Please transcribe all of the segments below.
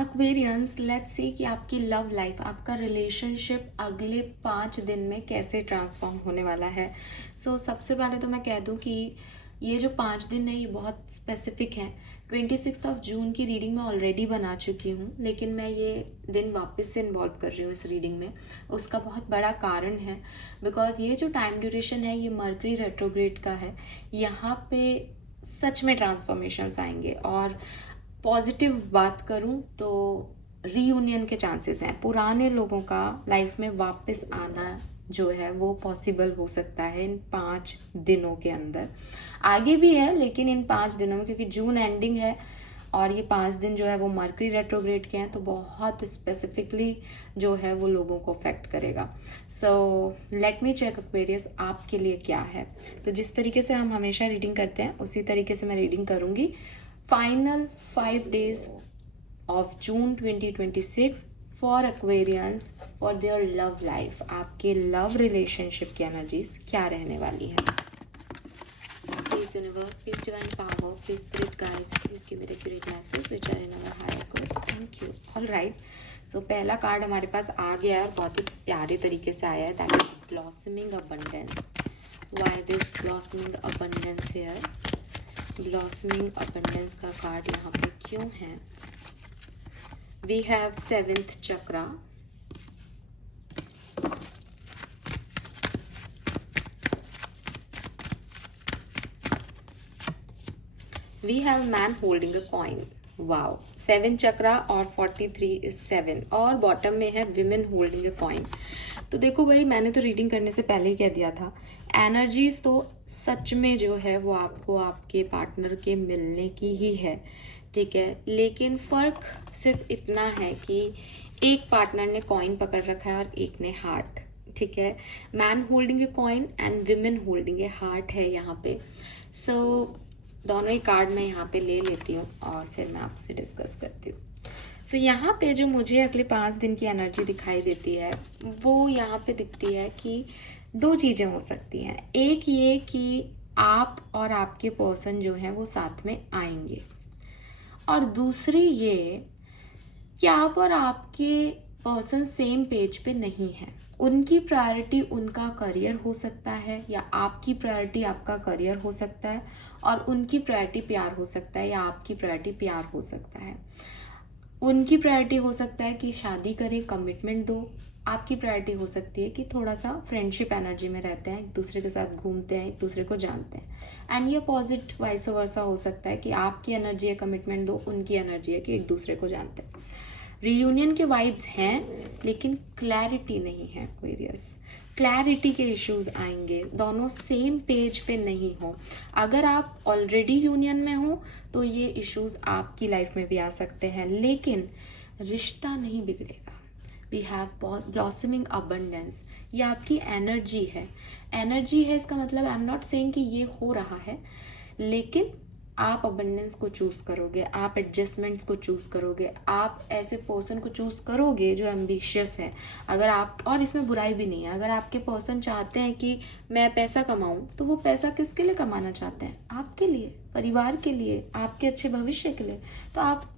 Aquarians, let's see कि आपकी love life, आपका रिलेशनशिप अगले 5 दिन में कैसे ट्रांसफॉर्म होने वाला है। सबसे पहले तो मैं कह दूं कि ये जो 5 दिन है ये बहुत स्पेसिफिक है। 26 जून की रीडिंग मैं ऑलरेडी बना चुकी हूँ, लेकिन मैं ये दिन वापस से इन्वॉल्व कर रही हूँ इस रीडिंग में। उसका बहुत बड़ा कारण है बिकॉज ये जो टाइम ड्यूरेशन है ये मर्करी रेट्रोग्रेड का है। यहाँ पे सच में ट्रांसफॉर्मेशंस आएंगे, और पॉजिटिव बात करूं तो रीयूनियन के चांसेस हैं। पुराने लोगों का लाइफ में वापस आना जो है वो पॉसिबल हो सकता है इन 5 दिनों के अंदर। आगे भी है लेकिन इन 5 दिनों में, क्योंकि जून एंडिंग है और ये 5 दिन जो है वो मर्करी रेट्रोग्रेड के हैं, तो बहुत स्पेसिफिकली जो है वो लोगों को अफेक्ट करेगा। लेट मी चेक एक्वेरियस आपके लिए क्या है। तो जिस तरीके से हम हमेशा रीडिंग करते हैं उसी तरीके से मैं रीडिंग करूंगी। Final 5 days of June 2026 for Aquarians for their love life. आपके लव रिलेशनशिप की एनर्जीज क्या रहने वाली है। Please universe, please divine power, please spirit guides, please give me the accurate message which are in our higher good. Thank you. Alright, so पहला card हमारे पास आ गया है और बहुत ही प्यारे तरीके से आया है। That is blossoming abundance. Why this blossoming abundance here? Blossoming abundance का कार्ड यहाँ पे क्यों है? We have 7th chakra, we have man holding a coin. Wow, 7 chakra और 43 इज 7, और बॉटम में है विमेन होल्डिंग अ कॉइन। तो देखो भाई, मैंने तो रीडिंग करने से पहले ही कह दिया था, एनर्जीज तो सच में जो है वो आपको आपके पार्टनर के मिलने की ही है, ठीक है। लेकिन फर्क सिर्फ इतना है कि एक पार्टनर ने कॉइन पकड़ रखा है और एक ने हार्ट, ठीक है। Man holding a coin and women holding A heart है यहाँ पे। दोनों ही कार्ड मैं यहाँ पे ले लेती हूँ और फिर मैं आपसे डिस्कस करती हूँ। यहाँ पे जो मुझे अगले 5 दिन की एनर्जी दिखाई देती है वो यहाँ पे दिखती है कि 2 चीज़ें हो सकती हैं। एक ये कि आप और आपके पर्सन जो है वो साथ में आएंगे, और दूसरी ये कि आप और आपके पर्सन सेम पेज पे नहीं है। उनकी प्रायोरिटी उनका करियर हो सकता है, या आपकी प्रायोरिटी आपका करियर हो सकता है, और उनकी प्रायोरिटी प्यार हो सकता है, या आपकी प्रायोरिटी प्यार हो सकता है। उनकी प्रायोरिटी हो सकता है कि शादी करें, कमिटमेंट दो। आपकी प्रायोरिटी हो सकती है कि थोड़ा सा फ्रेंडशिप एनर्जी में रहते हैं, एक दूसरे के साथ घूमते हैं, एक दूसरे को जानते हैं। एंड ये अपोजिट वाइस वर्सा हो सकता है कि आपकी एनर्जी है कमिटमेंट दो, उनकी एनर्जी है कि एक दूसरे को जानते हैं। रियूनियन के वाइब्स हैं लेकिन क्लैरिटी नहीं है एक्वेरियस। क्लैरिटी के इश्यूज आएंगे, दोनों सेम पेज पे नहीं हो। अगर आप ऑलरेडी यूनियन में हो तो ये इश्यूज आपकी लाइफ में भी आ सकते हैं, लेकिन रिश्ता नहीं बिगड़ेगा। वी हैव ब्लॉसमिंग अबंडेंस, ये आपकी एनर्जी है। एनर्जी है इसका मतलब आई एम नॉट सेइंग कि ये हो रहा है, लेकिन आप अबंडेंस को चूज करोगे, आप एडजस्टमेंट्स को चूज करोगे, आप ऐसे पर्सन को चूज करोगे जो एम्बिशियस है। अगर आप, और इसमें बुराई भी नहीं है, अगर आपके पर्सन चाहते हैं कि मैं पैसा कमाऊं, तो वो पैसा किसके लिए कमाना चाहते हैं? आपके लिए, परिवार के लिए, आपके अच्छे भविष्य के लिए। तो आप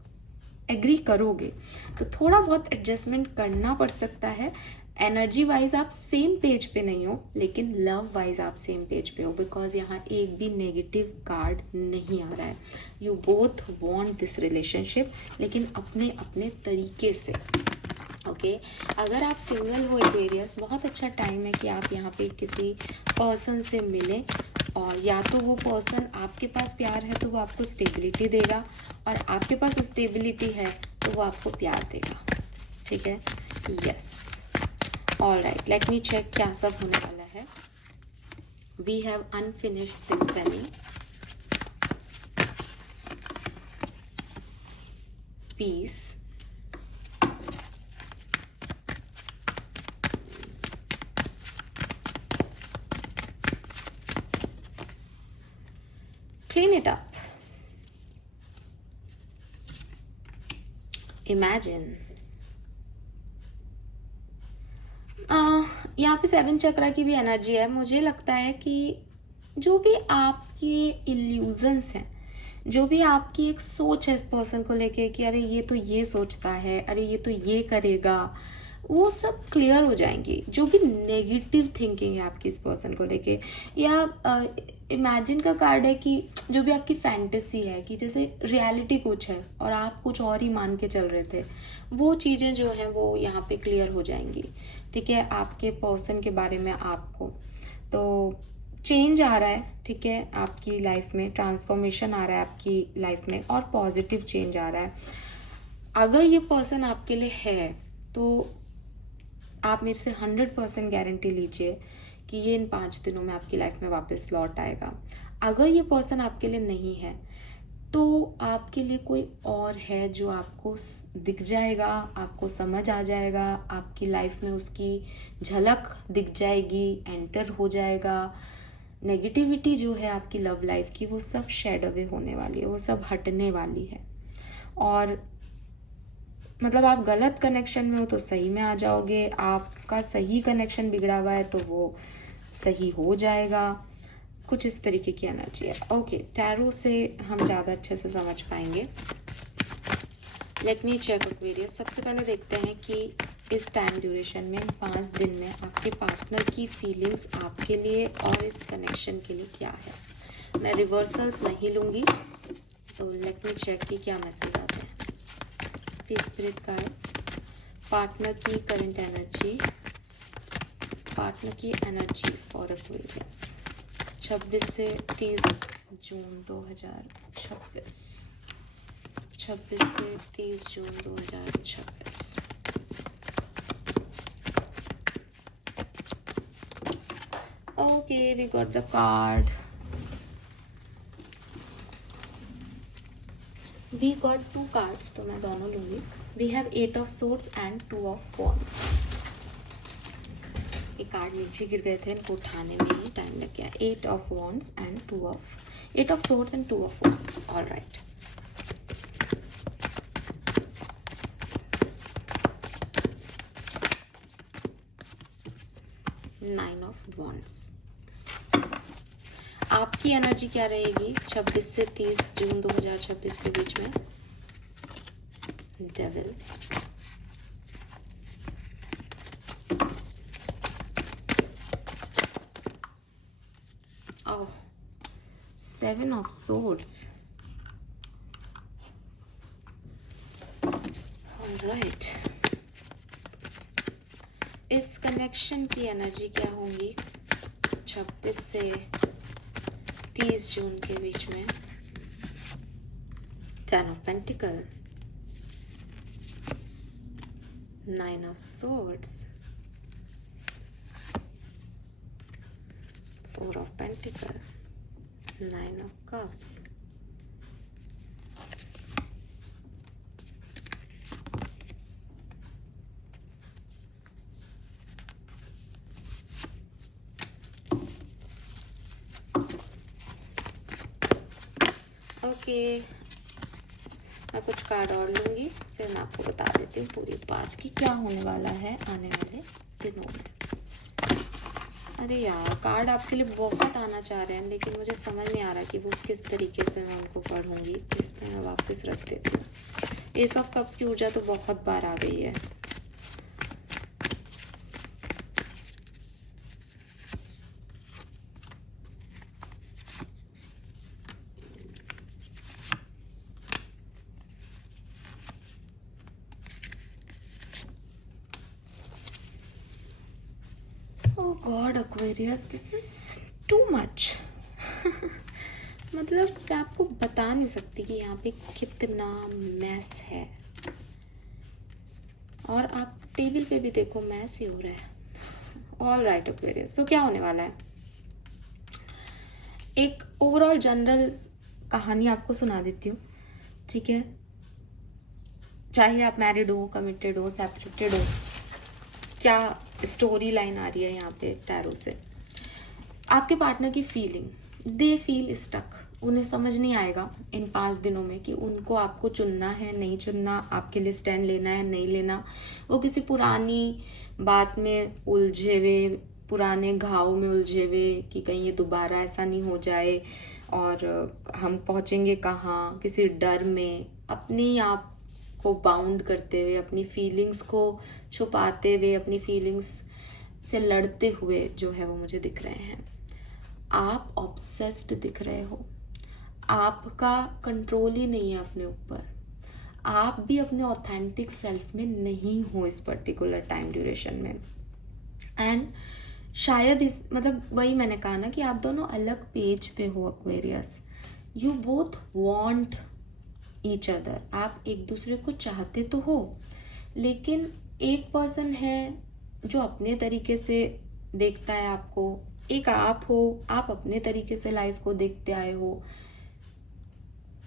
एग्री करोगे, तो थोड़ा बहुत एडजस्टमेंट करना पड़ सकता है। एनर्जी वाइज आप सेम पेज पे नहीं हो, लेकिन लव वाइज आप सेम पेज पे हो, बिकॉज यहाँ एक भी नेगेटिव कार्ड नहीं आ रहा है। You both want this relationship, लेकिन अपने अपने तरीके से। ओके, अगर आप सिंगल हो एक्वेरियस, बहुत अच्छा टाइम है कि आप यहाँ पे किसी पर्सन से मिलें, और या तो वो पर्सन, आपके पास प्यार है तो वो आपको स्टेबिलिटी देगा, और आपके पास स्टेबिलिटी है तो वो आपको प्यार देगा, ठीक है। Yes, alright, let me check क्या सब होने वाला है। We have unfinished symphony, peace, clean it up, imagine। यहाँ पे 7 चक्रा की भी एनर्जी है। मुझे लगता है कि जो भी आपके इल्यूजन्स हैं, जो भी आपकी एक सोच है इस पर्सन को लेके कि अरे ये तो ये सोचता है, अरे ये तो ये करेगा, वो सब क्लियर हो जाएंगी। जो भी नेगेटिव थिंकिंग है आपकी इस पर्सन को लेके, या इमेजिन का कार्ड है कि जो भी आपकी फैंटेसी है कि जैसे रियलिटी कुछ है और आप कुछ और ही मान के चल रहे थे, वो चीज़ें जो हैं वो यहाँ पे क्लियर हो जाएंगी। ठीक है, आपके पर्सन के बारे में आपको तो चेंज आ रहा है। ठीक है, आपकी लाइफ में ट्रांसफॉर्मेशन आ रहा है आपकी लाइफ में, और पॉजिटिव चेंज आ रहा है। अगर ये पर्सन आपके लिए है तो आप मेरे से 100% गारंटी लीजिए कि ये इन 5 दिनों में आपकी लाइफ में वापस लौट आएगा। अगर ये पर्सन आपके लिए नहीं है तो आपके लिए कोई और है जो आपको दिख जाएगा, आपको समझ आ जाएगा, आपकी लाइफ में उसकी झलक दिख जाएगी, एंटर हो जाएगा। नेगेटिविटी जो है आपकी लव लाइफ की, वो सब शेड अवे होने वाली है, वो सब हटने वाली है। और मतलब आप गलत कनेक्शन में हो तो सही में आ जाओगे, आपका सही कनेक्शन बिगड़ा हुआ है तो वो सही हो जाएगा। कुछ इस तरीके की एनर्जी है। ओके, टैरो से हम ज़्यादा अच्छे से समझ पाएंगे। Let me check Aquarius. सबसे पहले देखते हैं कि इस टाइम ड्यूरेशन में 5 दिन में आपके पार्टनर की फीलिंग्स आपके लिए और इस कनेक्शन के लिए क्या है। मैं रिवर्सल्स नहीं लूँगी, तो लेट मी चेक कि क्या मैसेज आते हैं। प्लीज स्पिरिट गाइड्स, पार्टनर की करंट एनर्जी, पार्टनर की एनर्जी फॉर एक्वेरियस 26 से 30 जून 2026, 26 से 30 जून 2026। Okay, we got the card. We got 2 cards, तो मैं दोनों लूंगी। We have 8 of swords and 2 of wands. ये कार्ड नीचे गिर गए थे, इनको उठाने में ही टाइम लग गया। 8 of wands and 8 of swords and 2 of wands. All right. Nine of wands. आपकी एनर्जी क्या रहेगी 26 से 30 जून 2026 के बीच में? Devil, oh, 7 of swords. Alright, इस कनेक्शन की एनर्जी क्या होंगी 26 से 30 जून के बीच में? 10 of pentacle, 9 of swords, 4 of pentacle, 9 of cups. Okay, मैं कुछ कार्ड और लूंगी, फिर मैं आपको बता देती हूँ पूरी बात कि क्या होने वाला है आने वाले दिनों में। अरे यार, कार्ड आपके लिए बहुत आना चाह रहे हैं, लेकिन मुझे समझ नहीं आ रहा कि वो किस तरीके से मैं उनको पढ़ूंगी, इसलिए मैं वापस रख देती हूँ। एस ऑफ कप्स की ऊर्जा तो बहुत बार आ गई है। Oh God, Aquarius, this is too much. मतलब मैं आपको बता नहीं सकती कि यहाँ पे कितना मैस है, और आप टेबल पे भी देखो मैस ही हो रहा है। ऑल राइट एक्वेरियस, सो क्या होने वाला है, एक ओवरऑल जनरल कहानी आपको सुना देती हूँ। ठीक है, चाहे आप मैरिड हो, कमिटेड हो, सेपरेटेड हो, क्या स्टोरी लाइन आ रही है यहाँ पे टैरो से। आपके पार्टनर की फीलिंग, दे फील स्टक, उन्हें समझ नहीं आएगा इन 5 दिनों में कि उनको आपको चुनना है नहीं चुनना, आपके लिए स्टैंड लेना है नहीं लेना। वो किसी पुरानी बात में उलझे हुए, पुराने घाव में उलझे हुए कि कहीं ये दोबारा ऐसा नहीं हो जाए, और हम पहुंचेंगे कहाँ, किसी डर में, अपनी आप को बाउंड करते हुए, अपनी फीलिंग्स को छुपाते हुए, अपनी फीलिंग्स से लड़ते हुए जो है वो मुझे दिख रहे हैं। आप ऑब्सेस्ड दिख रहे हो, आपका कंट्रोल ही नहीं है अपने ऊपर, आप भी अपने ऑथेंटिक सेल्फ में नहीं हो इस पर्टिकुलर टाइम ड्यूरेशन में। एंड शायद इस मतलब वही मैंने कहा ना कि आप दोनों अलग पेज पे हो Aquarius. You both want each other, आप एक दूसरे को चाहते तो हो, लेकिन एक पर्सन है जो अपने तरीके से देखता है आपको, एक आप हो, आप अपने तरीके से लाइफ को देखते आए हो,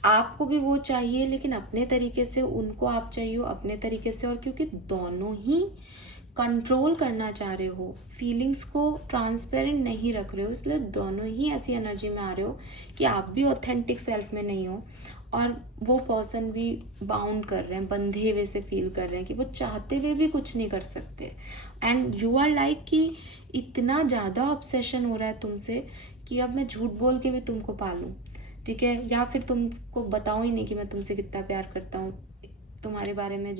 आपको भी वो चाहिए लेकिन अपने तरीके से, उनको आप चाहिए अपने तरीके से। और क्योंकि दोनों ही कंट्रोल करना चाह रहे हो, फीलिंग्स को ट्रांसपेरेंट नहीं रख रहे हो, इसलिए दोनों ही ऐसी एनर्जी में आ रहे हो कि आप भी ऑथेंटिक सेल्फ में नहीं हो और वो पर्सन भी बाउंड कर रहे हैं, बंधे हुए से फील कर रहे हैं कि वो चाहते हुए भी कुछ नहीं कर सकते। एंड यू आर लाइक कि इतना ज़्यादा ऑब्सेशन हो रहा है तुमसे कि अब मैं झूठ बोल के भी तुमको पालूं, ठीक है, या फिर तुमको बताऊं ही नहीं कि मैं तुमसे कितना प्यार करता हूँ, तुम्हारे बारे में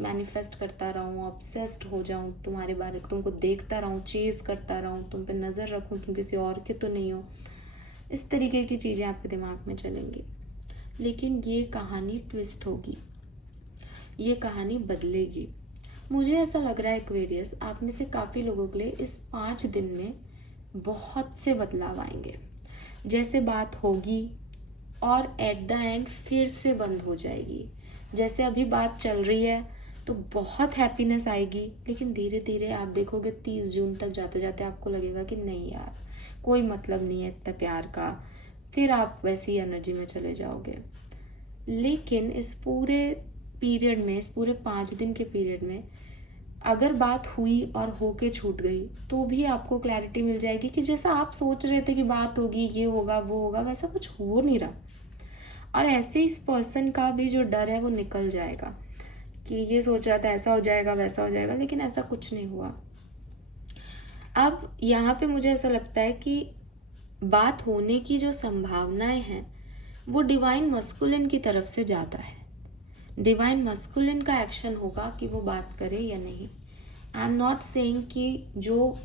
मैनिफेस्ट करता रहूँ, ऑब्सेस्ड हो जाऊँ तुम्हारे बारे, तुमको देखता रहूँ, चेज करता रहूँ, तुम पे नज़र रखूँ, तुम किसी और के तो नहीं हो। इस तरीके की चीज़ें आपके दिमाग में चलेंगी। लेकिन ये कहानी ट्विस्ट होगी, ये कहानी बदलेगी। मुझे ऐसा लग रहा है एक्वेरियस, आप में से काफ़ी लोगों के लिए इस 5 दिन में बहुत से बदलाव आएंगे। जैसे बात होगी और एट द एंड फिर से बंद हो जाएगी। जैसे अभी बात चल रही है तो बहुत हैप्पीनेस आएगी, लेकिन धीरे धीरे आप देखोगे 30 जून तक जाते जाते आपको लगेगा कि नहीं यार, कोई मतलब नहीं है इतना प्यार का, फिर आप वैसी एनर्जी में चले जाओगे। लेकिन इस पूरे पीरियड में, इस पूरे 5 दिन के पीरियड में अगर बात हुई और होके छूट गई तो भी आपको क्लैरिटी मिल जाएगी कि जैसा आप सोच रहे थे कि बात होगी, ये होगा, वो होगा, वैसा कुछ हो नहीं रहा। और ऐसे इस पर्सन का भी जो डर है वो निकल जाएगा कि ये सोच रहा था ऐसा हो जाएगा, वैसा हो जाएगा, लेकिन ऐसा कुछ नहीं हुआ। अब यहाँ पे मुझे ऐसा लगता है कि बात होने की जो संभावनाएं हैं वो डिवाइन मस्कुलिन की तरफ से ज़्यादा है। डिवाइन मस्कुलिन का एक्शन होगा कि वो बात करे या नहीं। आई एम नॉट सेइंग कि जो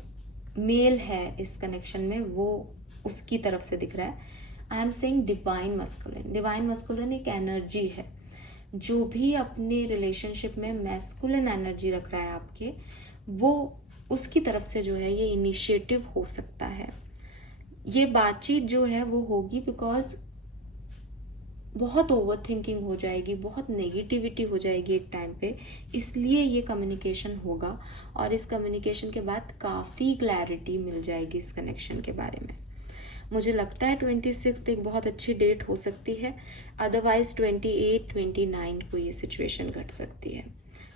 मेल है इस कनेक्शन में वो उसकी तरफ से दिख रहा है। I am saying divine masculine. Divine masculine एक एनर्जी है, जो भी अपने रिलेशनशिप में मैस्कुलिन एनर्जी रख रहा है आपके, वो उसकी तरफ से जो है ये इनिशिएटिव हो सकता है। ये बातचीत जो है वो होगी बिकॉज बहुत ओवर थिंकिंग हो जाएगी, बहुत नेगेटिविटी हो जाएगी एक टाइम पे, इसलिए ये कम्युनिकेशन होगा। और इस कम्युनिकेशन के बाद काफ़ी क्लैरिटी मिल जाएगी इस कनेक्शन के बारे में। मुझे लगता है 26 एक बहुत अच्छी डेट हो सकती है, अदरवाइज 28, 29 को ये सिचुएशन घट सकती है।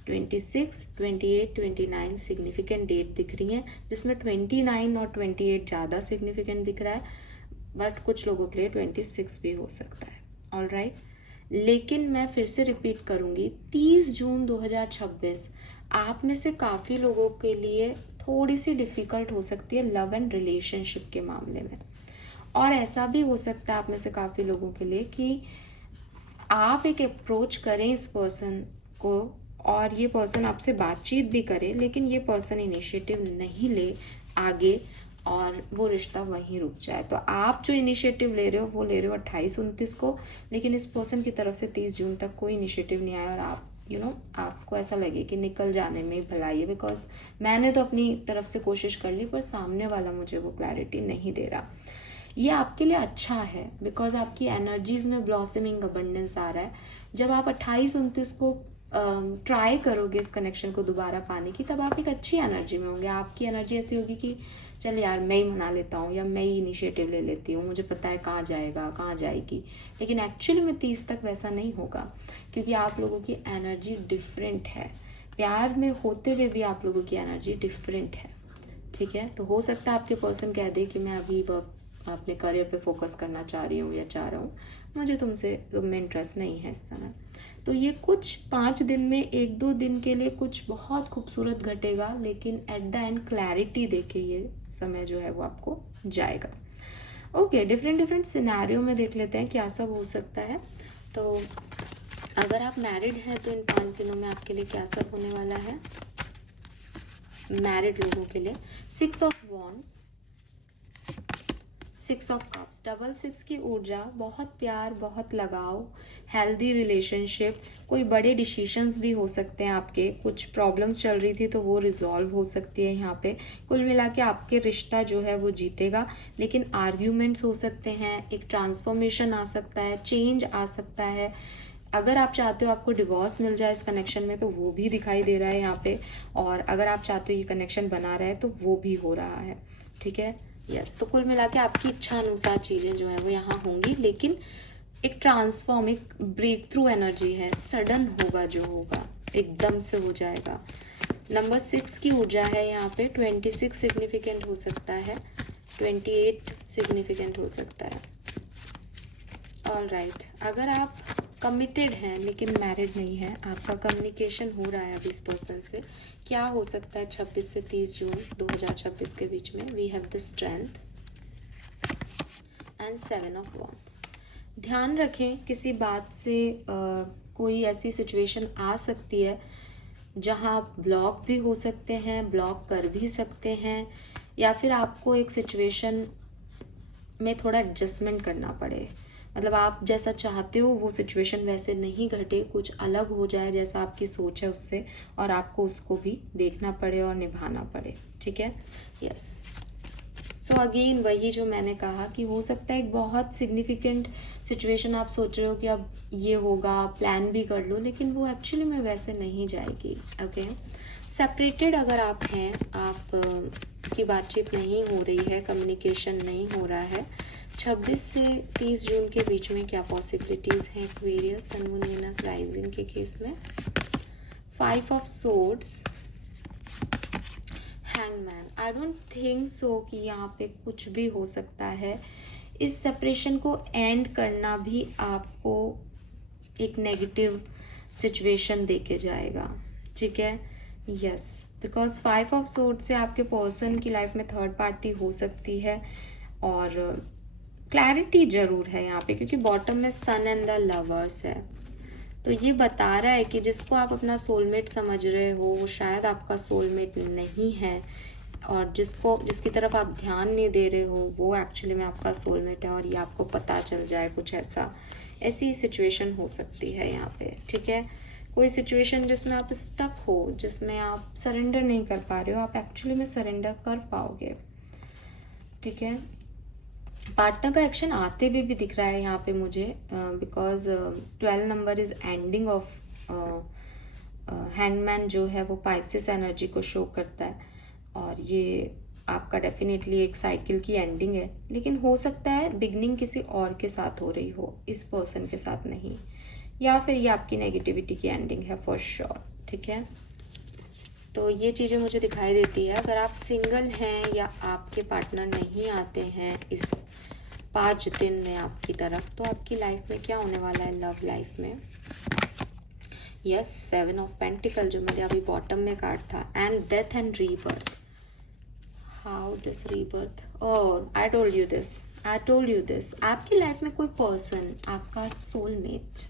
26, 28, 29 सिग्निफिकेंट डेट दिख रही हैं, जिसमें 29 और 28 ज़्यादा सिग्निफिकेंट दिख रहा है, बट कुछ लोगों के लिए 26 भी हो सकता है। ऑल राइट, लेकिन मैं फिर से रिपीट करूंगी, 30 जून 2026 आप में से काफ़ी लोगों के लिए थोड़ी सी डिफ़िकल्ट हो सकती है लव एंड रिलेशनशिप के मामले में। और ऐसा भी हो सकता है आप में से काफ़ी लोगों के लिए कि आप एक अप्रोच करें इस पर्सन को और ये पर्सन आपसे बातचीत भी करे, लेकिन ये पर्सन इनिशिएटिव नहीं ले आगे और वो रिश्ता वहीं रुक जाए। तो आप जो इनिशिएटिव ले रहे हो वो ले रहे हो 28-29 को, लेकिन इस पर्सन की तरफ से 30 जून तक कोई इनिशिएटिव नहीं आया और आप आपको ऐसा लगे कि निकल जाने में ही भलाई है, बिकॉज मैंने तो अपनी तरफ से कोशिश कर ली पर सामने वाला मुझे वो क्लैरिटी नहीं दे रहा। ये आपके लिए अच्छा है बिकॉज आपकी एनर्जीज में ब्लॉसमिंग अबंडेंस आ रहा है। जब आप 28-29 को ट्राई करोगे इस कनेक्शन को दोबारा पाने की, तब आप एक अच्छी एनर्जी में होंगे। आपकी एनर्जी ऐसी होगी कि चल यार मैं ही मना लेता हूँ या मैं ही इनिशिएटिव ले लेती हूँ, मुझे पता है कहाँ जाएगा कहाँ जाएगी। लेकिन एक्चुअली में 30 तक वैसा नहीं होगा, क्योंकि आप लोगों की एनर्जी डिफरेंट है। प्यार में होते हुए भी आप लोगों की एनर्जी डिफरेंट है, ठीक है। तो हो सकता है आपके पर्सन कह दे कि मैं अभी अपने करियर पे फोकस करना चाह रही हूँ या चाह रहा हूँ, मुझे तुम में इंटरेस्ट नहीं है इस समय। तो ये कुछ 5 दिन में 1-2 दिन के लिए कुछ बहुत खूबसूरत घटेगा, लेकिन एट द एंड क्लैरिटी देके ये समय जो है वो आपको जाएगा। ओके, डिफरेंट डिफरेंट सिनेरियो में देख लेते हैं क्या सब हो सकता है। तो अगर आप मैरिड हैं तो इन 5 दिनों में आपके लिए क्या सब होने वाला है मैरिड लोगों के लिए। 6 of wands, 6 of cups, double 6 की ऊर्जा, बहुत प्यार, बहुत लगाव, हेल्दी रिलेशनशिप, कोई बड़े डिसीशंस भी हो सकते हैं आपके, कुछ प्रॉब्लम्स चल रही थी तो वो रिजॉल्व हो सकती है यहाँ पे। कुल मिला के आपके रिश्ता जो है वो जीतेगा, लेकिन आर्ग्यूमेंट्स हो सकते हैं, एक ट्रांसफॉर्मेशन आ सकता है, चेंज आ सकता है। अगर आप चाहते हो आपको डिवोर्स मिल जाए इस कनेक्शन में तो वो भी दिखाई दे रहा है यहाँ पे, और अगर आप चाहते हो ये कनेक्शन बना रहा है तो वो भी हो रहा है। ठीक है, यस। तो कुल मिला के आपकी इच्छा अनुसार चीज़ें जो है वो यहाँ होंगी, लेकिन एक ट्रांसफॉर्म, एक ब्रेक थ्रू एनर्जी है, सडन होगा, जो होगा एकदम से हो जाएगा। नंबर 6 की ऊर्जा है यहाँ पे। 26 सिग्निफिकेंट हो सकता है, 28 सिग्निफिकेंट हो सकता है। ऑल राइट, अगर आप कमिटेड हैं लेकिन मैरिड नहीं है, आपका कम्युनिकेशन हो रहा है अभी इस पर्सन से, क्या हो सकता है 26 से 30 जून 2026 के बीच में। We have the strength and 7 of wands. ध्यान रखें, किसी बात से कोई ऐसी सिचुएशन आ सकती है जहां आप ब्लॉक भी हो सकते हैं, ब्लॉक कर भी सकते हैं, या फिर आपको एक सिचुएशन में थोड़ा एडजस्टमेंट करना पड़े। मतलब आप जैसा चाहते हो वो सिचुएशन वैसे नहीं घटे, कुछ अलग हो जाए जैसा आपकी सोच है उससे, और आपको उसको भी देखना पड़े और निभाना पड़े। ठीक है, यस। सो अगेन वही जो मैंने कहा कि हो सकता है एक बहुत सिग्निफिकेंट सिचुएशन आप सोच रहे हो कि अब ये होगा, प्लान भी कर लो, लेकिन वो एक्चुअली में वैसे नहीं जाएगी। ओके, सेपरेटेड अगर आप हैं, आप की बातचीत नहीं हो रही है, कम्युनिकेशन नहीं हो रहा है, 26 से 30 जून के बीच में क्या पॉसिबिलिटीज हैं Aquarius sun moon Venus rising के केस में। 5 of swords, hangman. I don't think so कि यहाँ पे कुछ भी हो सकता है। इस सेपरेशन को एंड करना भी आपको एक नेगेटिव सिचुएशन देके जाएगा। ठीक है, यस, बिकॉज 5 ऑफ सोर्ड से आपके पर्सन की लाइफ में थर्ड पार्टी हो सकती है, और क्लैरिटी जरूर है यहाँ पे, क्योंकि बॉटम में सन एंड द लवर्स है। तो ये बता रहा है कि जिसको आप अपना सोलमेट समझ रहे हो वो शायद आपका सोलमेट नहीं है, और जिसकी तरफ आप ध्यान नहीं दे रहे हो वो एक्चुअली में आपका सोलमेट है, और ये आपको पता चल जाए। कुछ ऐसी सिचुएशन हो सकती है यहाँ पे। ठीक है, कोई सिचुएशन जिसमें आप स्टक हो, जिसमें आप सरेंडर नहीं कर पा रहे हो, आप एक्चुअली में सरेंडर कर पाओगे। ठीक है, पार्टनर का एक्शन आते हुए भी दिख रहा है यहाँ पे मुझे, because 12 number is ending of handman जो है वो पाइसेस एनर्जी को शो करता है, और ये आपका डेफिनेटली एक साइकिल की एंडिंग है, लेकिन हो सकता है बिगनिंग किसी और के साथ हो रही हो, इस पर्सन के साथ नहीं, या फिर ये आपकी नेगेटिविटी की एंडिंग है फॉर श्योर। ठीक है, तो ये चीज़ें मुझे दिखाई देती है। अगर आप सिंगल हैं या आपके पार्टनर नहीं आते हैं इस 5 दिन में आपकी तरफ, तो आपकी लाइफ में क्या होने वाला है लव लाइफ में। यस, 7 ऑफ पेंटिकल जो मेरे अभी बॉटम में कार्ड था, and death and rebirth. How this rebirth, oh I told you this, आपकी लाइफ में कोई पर्सन, आपका सोलमेट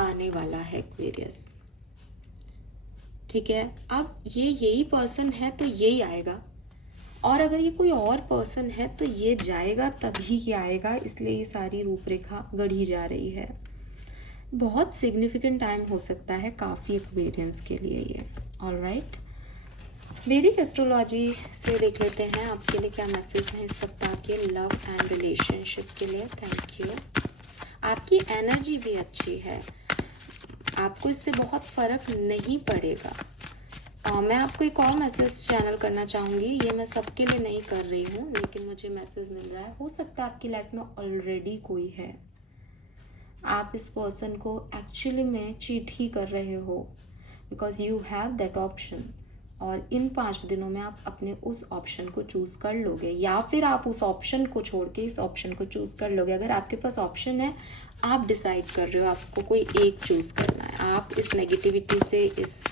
आने वाला है एक्वेरियस। ठीक है, अब ये यही पर्सन है तो यही आएगा, और अगर ये कोई और पर्सन है तो ये जाएगा तभी ये आएगा, इसलिए ये सारी रूपरेखा गढ़ी जा रही है। बहुत सिग्निफिकेंट टाइम हो सकता है काफ़ी एक्वेरियंस के लिए ये। ऑलराइट, वैदिक एस्ट्रोलॉजी से देख लेते हैं आपके लिए क्या मैसेज है इस सप्ताह के लव एंड रिलेशनशिप के लिए। Thank you. आपकी एनर्जी भी अच्छी है, आपको इससे बहुत फर्क नहीं पड़ेगा। मैं आपको एक और मैसेज चैनल करना चाहूँगी, ये मैं सबके लिए नहीं कर रही हूँ, लेकिन मुझे मैसेज मिल रहा है। हो सकता है आपकी लाइफ में ऑलरेडी कोई है, आप इस पर्सन को एक्चुअली में चीट ही कर रहे हो, because you have that option, और इन 5 दिनों में आप अपने उस ऑप्शन को चूज कर लोगे, या फिर आप उस ऑप्शन को छोड़ के इस ऑप्शन को चूज कर लोगे। अगर आपके पास ऑप्शन है, आप डिसाइड कर रहे हो आपको कोई एक चूज करना है, आप इस नेगेटिविटी से, इस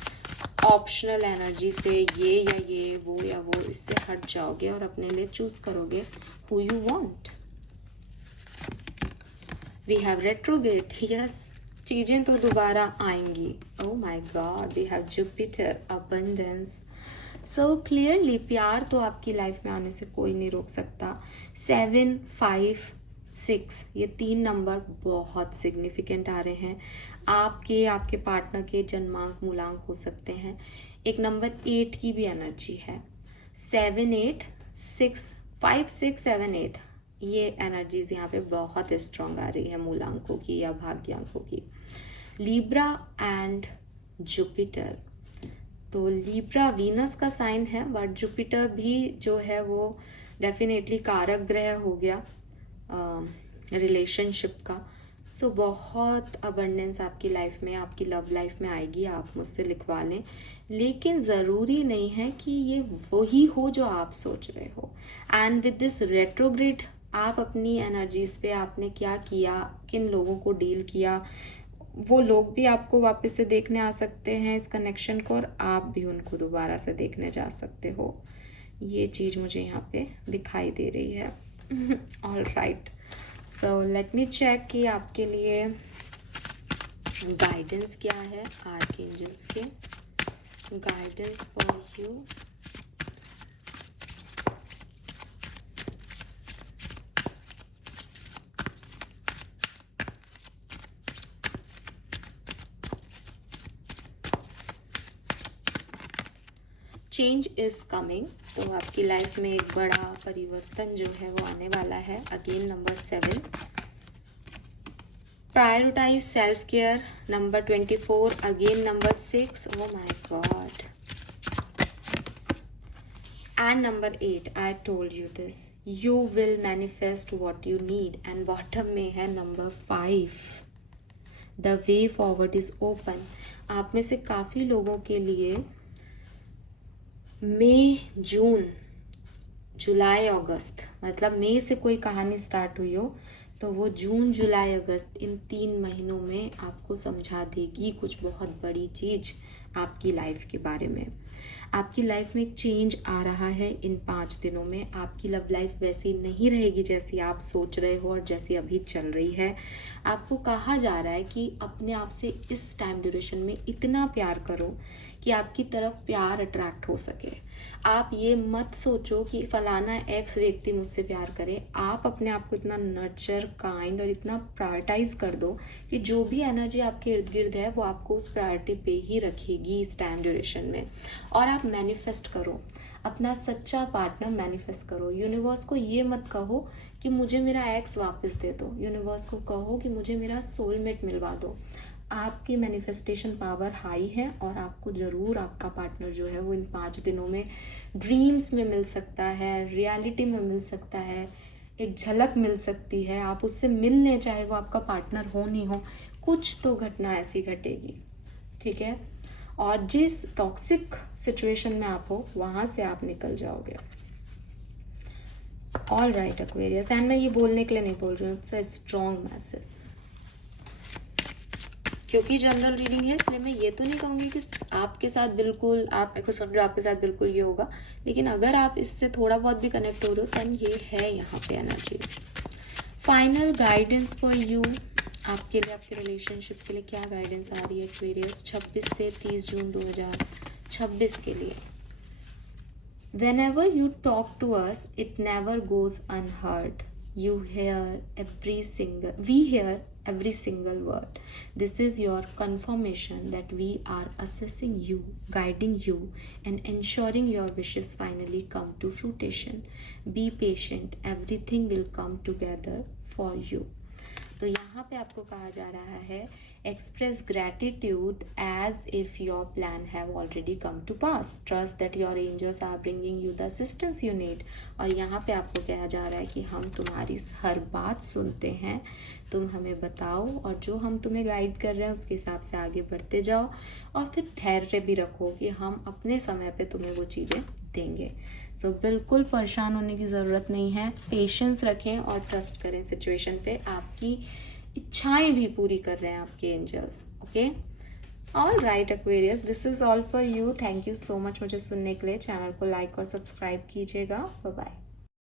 ऑप्शनल एनर्जी से, ये या ये, वो या वो, इससे हट जाओगे और अपने लिए चूज करोगे who you want. We have retrograde, yes, चीजें तो दोबारा आएंगी। Oh my god, we have Jupiter, abundance. So clearly प्यार तो आपकी लाइफ में आने से कोई नहीं रोक सकता। 7, 5, 6 ये 3 नंबर बहुत सिग्निफिकेंट आ रहे हैं। आपके पार्टनर के जन्मांक मूलांक हो सकते हैं। एक नंबर 8 की भी एनर्जी है। 7, 8, 6, 5, 6, 7, 8 ये एनर्जीज यहाँ पे बहुत स्ट्रांग आ रही है मूलांकों की या भाग्यांकों की। लिब्रा एंड जुपिटर, तो लिब्रा वीनस का साइन है, बट जुपिटर भी जो है वो डेफिनेटली कारक ग्रह हो गया रिलेशनशिप का। सो बहुत अबंडेंस आपकी लाइफ में, आपकी लव लाइफ में आएगी, आप मुझसे लिखवा लें। लेकिन ज़रूरी नहीं है कि ये वही हो जो आप सोच रहे हो। एंड विद दिस रेट्रोग्रेड आप अपनी एनर्जीज पे आपने क्या किया, किन लोगों को डील किया, वो लोग भी आपको वापस से देखने आ सकते हैं इस कनेक्शन को, और आप भी उनको दोबारा से देखने जा सकते हो। ये चीज़ मुझे यहाँ पे दिखाई दे रही है। All right, so let me check कि आपके लिए गाइडेंस क्या है, आर्कएंजल्स के guidance for you. Change is coming, तो आपकी लाइफ में एक बड़ा परिवर्तन जो है वो आने वाला है। Again number 7, prioritise self care. Number 24, again number 6, oh my god, and number 8, I told you this, you will manifest what you need। and bottom में है number 5, the way forward is open। आप में से काफी लोगों के लिए मई, जून, जुलाई, अगस्त, मतलब मई से कोई कहानी स्टार्ट हुई हो तो वो जून, जुलाई, अगस्त इन 3 महीनों में आपको समझा देगी कुछ बहुत बड़ी चीज आपकी लाइफ के बारे में। आपकी लाइफ में एक चेंज आ रहा है इन 5 दिनों में। आपकी लव लाइफ वैसी नहीं रहेगी जैसी आप सोच रहे हो और जैसी अभी चल रही है। आपको कहा जा रहा है कि अपने आप से इस टाइम ड्यूरेशन में इतना प्यार करो कि आपकी तरफ प्यार अट्रैक्ट हो सके। आप ये मत सोचो कि फलाना एक्स व्यक्ति मुझसे प्यार करे। आप अपने आप को इतना नर्चर, काइंड और इतना प्रायोरिटाइज कर दो कि जो भी एनर्जी आपके इर्द गिर्द है वो आपको उस प्रायोरिटी पे ही रखेगी इस टाइम ड्यूरेशन में। और आप मैनिफेस्ट करो, अपना सच्चा पार्टनर मैनिफेस्ट करो। यूनिवर्स को ये मत कहो कि मुझे मेरा एक्स वापस दे दो, यूनिवर्स को कहो कि मुझे मेरा सोलमेट मिलवा दो। आपकी मैनिफेस्टेशन पावर हाई है और आपको ज़रूर आपका पार्टनर जो है वो इन 5 दिनों में ड्रीम्स में मिल सकता है, रियलिटी में मिल सकता है, एक झलक मिल सकती है। आप उससे मिल लें, चाहे वो आपका पार्टनर हो नहीं हो, कुछ तो घटना ऐसी घटेगी, ठीक है। और जिस टॉक्सिक सिचुएशन में आप हो वहाँ से आप निकल जाओगे। ऑल राइट एक्वेरियस, एंड मैं ये बोलने के लिए नहीं बोल रही हूँ, इट्स अ स्ट्रॉन्ग मैसेज। क्योंकि जनरल रीडिंग है इसलिए मैं ये तो नहीं कहूँगी कि आपके साथ बिल्कुल, आप मेरे को समझो आपके साथ बिल्कुल ये होगा, लेकिन अगर आप इससे थोड़ा बहुत भी कनेक्ट हो रहे हो तब ये है यहाँ पे energies. Final guidance for you, आपके लिए, आपके रिलेशनशिप के लिए क्या गाइडेंस आ रही है एक्वेरियस 26 से 30 जून 2026 के लिए। Whenever you talk to us, it never goes unheard. We hear every single word. This is your confirmation that we are assessing you, guiding you, and ensuring your wishes finally come to fruition. Be patient. Everything will come together for you. तो यहाँ पे आपको कहा जा रहा है express gratitude as if your plan have already come to pass. Trust that your angels are bringing you the assistance you need. और यहाँ पे आपको कहा जा रहा है कि हम तुम्हारी हर बात सुनते हैं, तुम हमें बताओ और जो हम तुम्हें गाइड कर रहे हैं उसके हिसाब से आगे बढ़ते जाओ। और फिर धैर्य भी रखो कि हम अपने समय पे तुम्हें वो चीज़ें देंगे। सो बिल्कुल परेशान होने की ज़रूरत नहीं है, पेशेंस रखें और ट्रस्ट करें सिचुएशन पे। आपकी इच्छाएं भी पूरी कर रहे हैं आपके angels, okay. All right Aquarius, this is all for you. Thank you so much मुझे सुनने के लिए। चैनल को लाइक और सब्सक्राइब कीजिएगा। Bye bye.